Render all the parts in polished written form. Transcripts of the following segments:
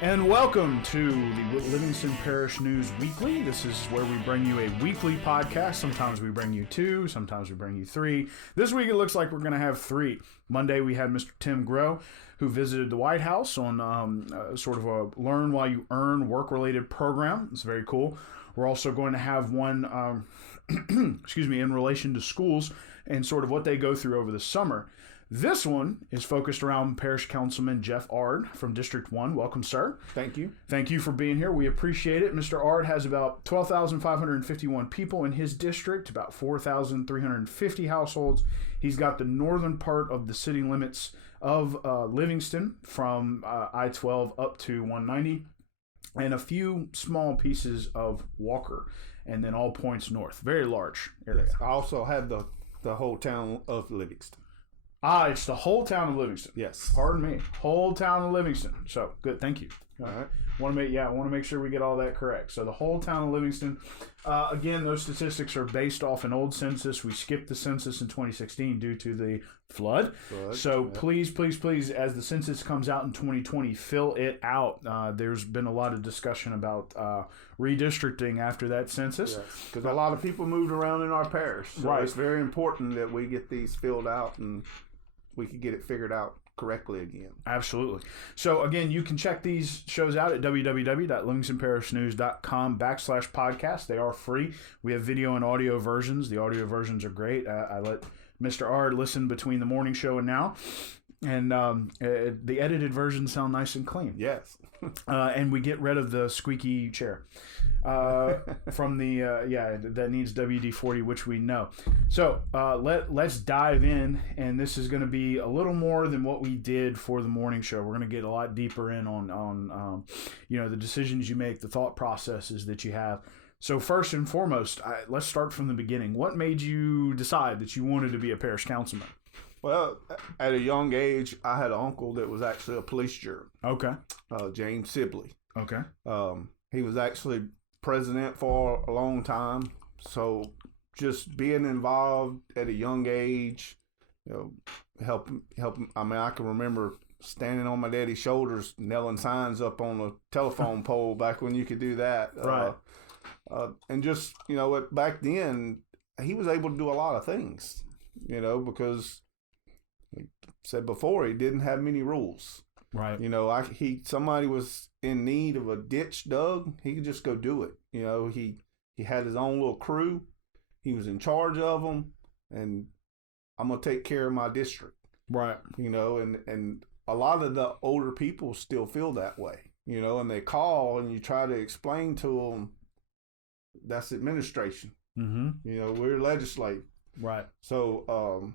And welcome to the Livingston Parish News Weekly. This is where we bring you a weekly podcast. Sometimes we bring you two, sometimes we bring you three. This week it looks like we're going to have three. Monday we had Mr. Tim Grow, who visited the White House on sort of a Learn While You Earn work-related program. It's very cool. We're also going to have one, in relation to schools and sort of what they go through over the summer. This one is focused around Parish Councilman Jeff Ard from District 1. Welcome, sir. Thank you. Thank you for being here. We appreciate it. Mr. Ard has about 12,551 people in his district, about 4,350 households. He's got the northern part of the city limits of Livingston from I-12 up to 190, and a few small pieces of Walker, and then all points north. Very large area. Yes. I also have the whole town of Livingston. It's the whole town of Livingston. Yes. Pardon me. Whole town of Livingston. So, good. Thank you. All right. I want to make sure we get all that correct. So, the whole town of Livingston. Again, those statistics are based off an old census. We skipped the census in 2016 due to the flood. So, please, as the census comes out in 2020, fill it out. There's been a lot of discussion about redistricting after that census. Yes, because a lot of people moved around in our parish. So right. It's very important that we get these filled out and we can get it figured out correctly again. Absolutely. So again, you can check these shows out at www.livingstonparishnews.com/podcast. They are free. We have video and audio versions. The audio versions are great. I let Mr. Ard listen between the morning show and now. And the edited versions sound nice and clean. Yes. And we get rid of the squeaky chair from the that needs WD-40, which we know. So let's dive in, and this is going to be a little more than what we did for the morning show. We're going to get a lot deeper in on the decisions you make, the thought processes that you have. So first and foremost, let's start from the beginning. What made you decide that you wanted to be a parish councilman? Well, at a young age, I had an uncle that was actually a police juror. Okay. James Sibley. Okay. He was actually president for a long time. So just being involved at a young age, help. I mean, I can remember standing on my daddy's shoulders, nailing signs up on a telephone pole back when you could do that. Right. And just, back then, he was able to do a lot of things, because, like I said before, he didn't have many rules. Right. Somebody was in need of a ditch dug, he could just go do it. He had his own little crew. He was in charge of them, and I'm going to take care of my district. Right. And a lot of the older people still feel that way, and they call and you try to explain to them that's administration. Mm-hmm. We're legislative. Right. So,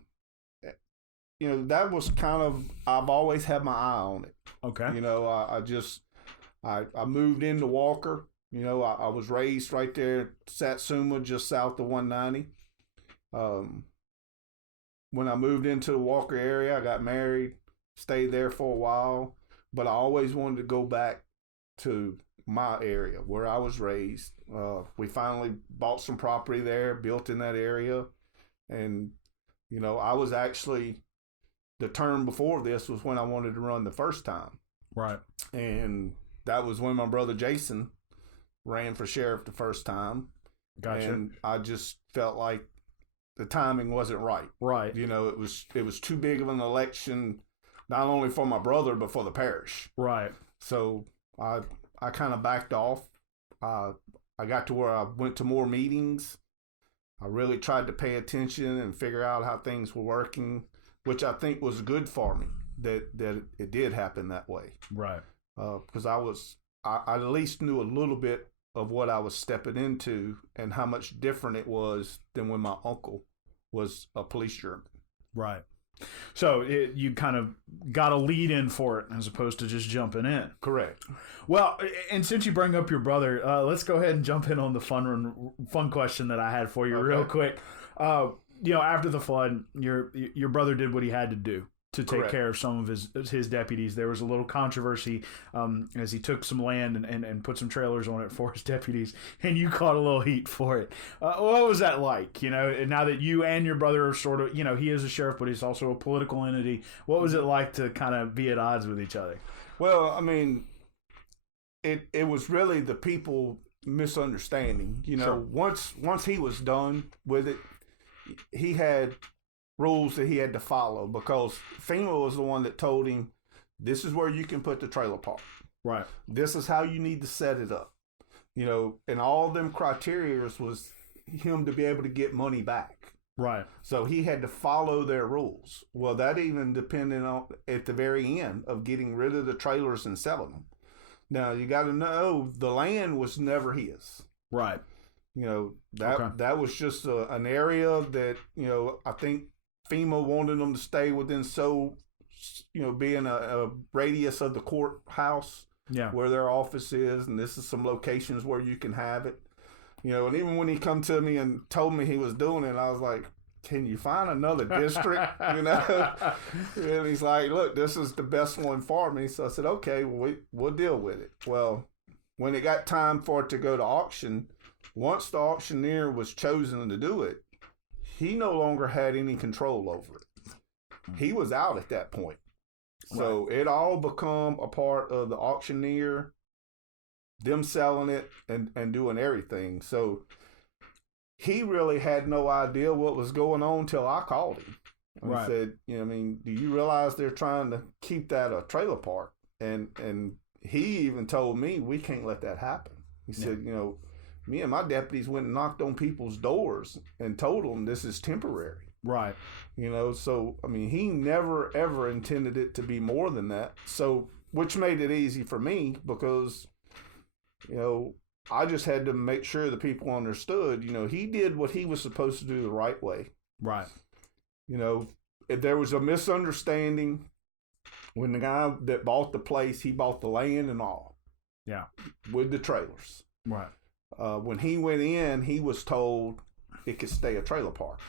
that was kind of, I've always had my eye on it. Okay. I moved into Walker. I was raised right there at Satsuma, just south of 190. When I moved into the Walker area, I got married, stayed there for a while, but I always wanted to go back to my area where I was raised. We finally bought some property there, built in that area. And, I was actually, the term before this was when I wanted to run the first time. Right. And that was when my brother Jason ran for sheriff the first time. Gotcha. And I just felt like the timing wasn't right. Right. It was too big of an election, not only for my brother, but for the parish. Right. So I kind of backed off. I got to where I went to more meetings. I really tried to pay attention and figure out how things were working, which I think was good for me that it did happen that way. Right. Because I at least knew a little bit of what I was stepping into and how much different it was than when my uncle was a police journeyman. Right. So you kind of got a lead in for it as opposed to just jumping in. Correct. Well, and since you bring up your brother, let's go ahead and jump in on the fun question that I had for you real quick. After the flood, your brother did what he had to do to take care of some of his deputies. There was a little controversy as he took some land and put some trailers on it for his deputies, and you caught a little heat for it. What was that like? Now that you and your brother are sort of, he is a sheriff, but he's also a political entity. What was it like to kind of be at odds with each other? Well, I mean, it was really the people misunderstanding. You know, Sure. once he was done with it, he had rules that he had to follow because FEMA was the one that told him, this is where you can put the trailer park. Right. This is how you need to set it up. You know, and all them criteria was him to be able to get money back. Right. So he had to follow their rules. Well, that even depended on at the very end of getting rid of the trailers and selling them. Now you got to know the land was never his. Right. You know, that was just an area that, you know, I think FEMA wanted them to stay within, so, you know, being a radius of the courthouse, where their office is, and this is some locations where you can have it. You know, and even when he come to me and told me he was doing it, I was like, can you find another district? You know? And he's like, look, this is the best one for me. So I said, okay, well, we'll deal with it. Well, when it got time for it to go to auction, once the auctioneer was chosen to do it, he no longer had any control over it. He was out at that point. So it all become a part of the auctioneer, them selling it and doing everything. So he really had no idea what was going on till I called him. And I said, you know, I mean, do you realize they're trying to keep that a trailer park? And he even told me, we can't let that happen. He said, you know, me and my deputies went and knocked on people's doors and told them this is temporary. Right. You know, so, I mean, he never, ever intended it to be more than that. So, which made it easy for me because, you know, I just had to make sure the people understood, you know, he did what he was supposed to do the right way. Right. You know, if there was a misunderstanding when the guy that bought the place, he bought the land and all. Yeah. With the trailers. Right. When he went in, he was told it could stay a trailer park.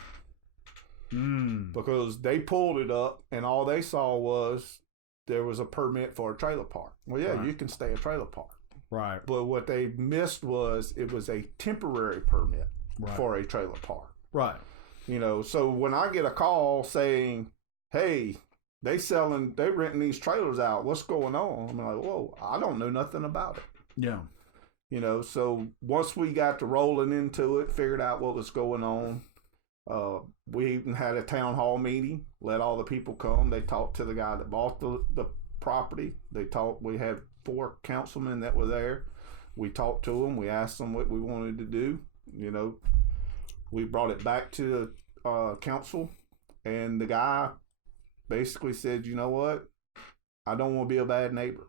Because they pulled it up and all they saw was there was a permit for a trailer park. Well, yeah, you can stay a trailer park. Right. But what they missed was it was a temporary permit for a trailer park. Right. You know, so when I get a call saying, hey, they renting these trailers out, what's going on? I'm like, whoa, I don't know nothing about it. Yeah. You know, so once we got to rolling into it, figured out what was going on, we even had a town hall meeting, let all the people come. They talked to the guy that bought the property. We had 4 councilmen that were there. We talked to them. We asked them what we wanted to do. You know, we brought it back to the council, and the guy basically said, you know what? I don't want to be a bad neighbor.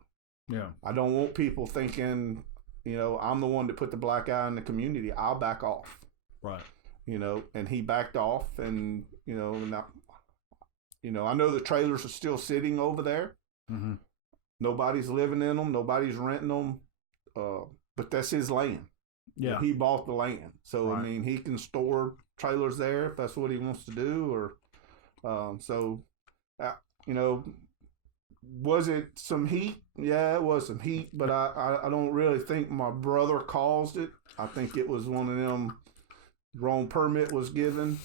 Yeah. I don't want people thinking, you know, I'm the one that put the black eye in the community. I'll back off. Right. You know, and he backed off, and, you know, now, you know, I know the trailers are still sitting over there. Mm-hmm. Nobody's living in them. Nobody's renting them. But that's his land. Yeah. He bought the land. So, I mean, he can store trailers there if that's what he wants to do. Or, you know, was it some heat? Yeah, it was some heat, but I don't really think my brother caused it. I think it was one of them wrong permit was given,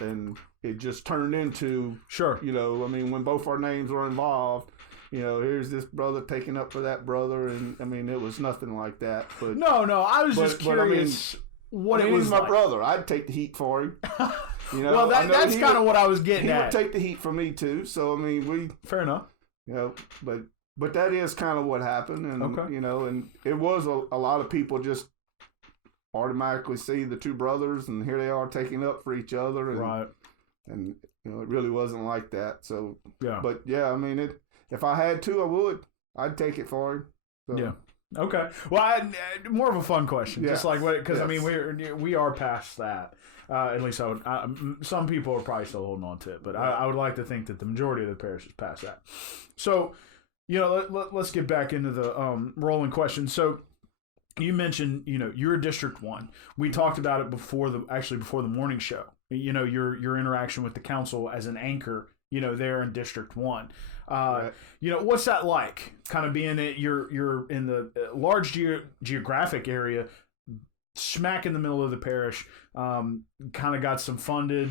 and it just turned into, you know, I mean, when both our names were involved, you know, here's this brother taking up for that brother, and I mean, it was nothing like that. But no, I was just curious what it was. He's my brother. I'd take the heat for him. You know, well, that's kind of what I was getting at. He would take the heat for me too. So I mean, fair enough. You know, but that is kind of what happened, and you know, and it was a lot of people just automatically see the 2 brothers, and here they are taking up for each other, and, and you know, it really wasn't like that. So but yeah, I mean, if I had to, I'd take it for him. So. Yeah. Okay. Well, more of a fun question, just like what, because I mean, we are past that. At least some people are probably still holding on to it, but I would like to think that the majority of the parish is past that. So, you know, let's get back into the rolling question. So, you mentioned, you know, you're District 1. We talked about it before the morning show. You know, your interaction with the council as an anchor, you know, there in District 1. You know, what's that like? Kind of being you're in the large geographic area, smack in the middle of the parish. Kind of got some funded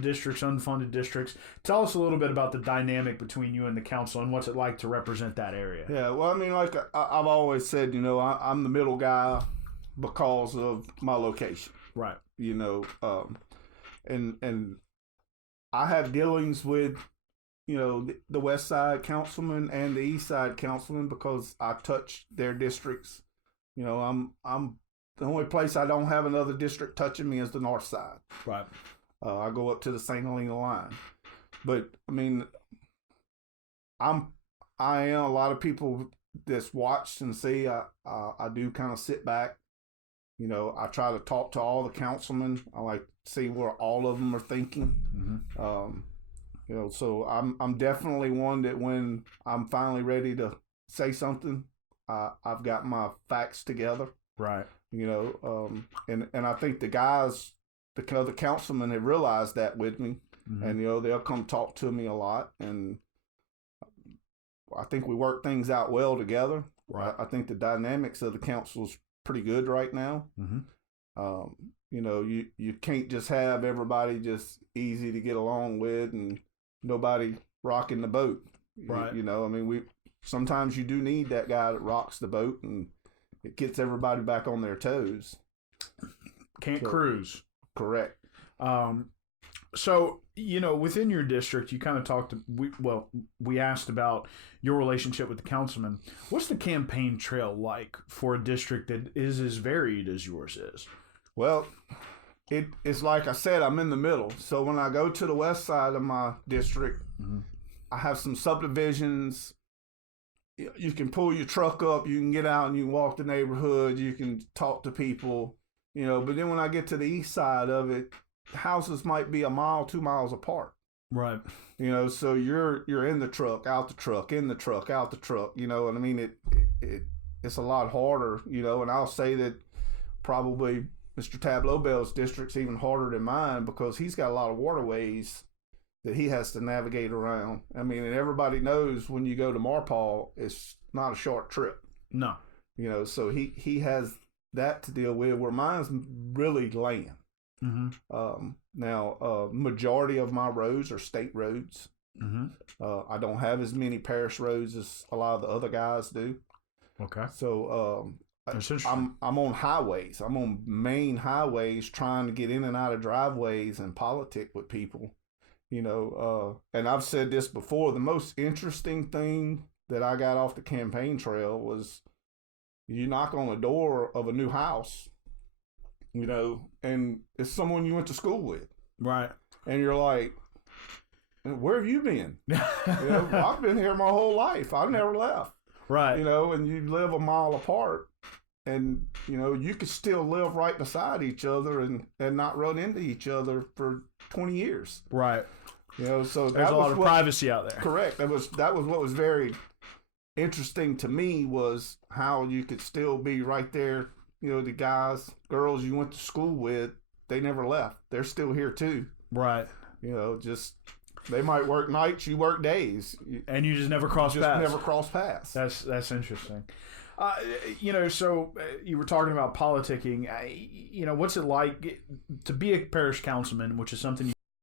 districts, unfunded districts. Tell us a little bit about the dynamic between you and the council, and what's it like to represent that area. Yeah, well, I mean, like I've always said, I'm the middle guy because of my location. Right. And I have dealings with, the West Side councilman and the East Side councilman because I touch their districts. I'm the only place I don't have another district touching me is the North Side. Right. I go up to the St. Helena line, but I mean, I am a lot of people that's watched and see. I do kind of sit back. I try to talk to all the councilmen. I like to see where all of them are thinking. Mm-hmm. So I'm definitely one that when I'm finally ready to say something, I've got my facts together. Right. And I think the other councilmen have realized that with me. Mm-hmm. And, they'll come talk to me a lot. And I think we work things out well together. Right. I think the dynamics of the council's pretty good right now. Mm-hmm. You can't just have everybody just easy to get along with and nobody rocking the boat. Right. Sometimes you do need that guy that rocks the boat and it gets everybody back on their toes. Can't cruise. Correct. So, within your district, you kind of talked, we asked about your relationship with the councilman. What's the campaign trail like for a district that is as varied as yours is? Well, it's like I said, I'm in the middle. So when I go to the west side of my district, mm-hmm. I have some subdivisions. You can pull your truck up, you can get out and you can walk the neighborhood, you can talk to people, but then when I get to the east side of it, houses might be 1 mile, 2 miles apart. Right. So you're in the truck, out the truck, in the truck, out the truck, and I mean, it's a lot harder, and I'll say that probably Mr. Tableau Bell's district's even harder than mine because he's got a lot of waterways that he has to navigate around. I mean, and everybody knows when you go to Marpaw, it's not a short trip. No. So he has that to deal with where mine's really land. Mm-hmm. Now, majority of my roads are state roads. Mm-hmm. I don't have as many parish roads as a lot of the other guys do. Okay. So, that's interesting. I'm on highways. I'm on main highways trying to get in and out of driveways and politic with people. And I've said this before, the most interesting thing that I got off the campaign trail was you knock on the door of a new house, and it's someone you went to school with. Right. And you're like, where have you been? I've been here my whole life. I've never left. Right. And you live 1 mile apart and, you could still live right beside each other and not run into each other for 20 years. Right. So there's a lot of privacy out there. Correct. That was what was very interesting to me was how you could still be right there. The guys, girls you went to school with, they never left. They're still here too. Right. Just they might work nights, you work days, and you just never cross paths. Never cross paths. That's interesting. So you were talking about politicking. What's it like to be a parish councilman, which is something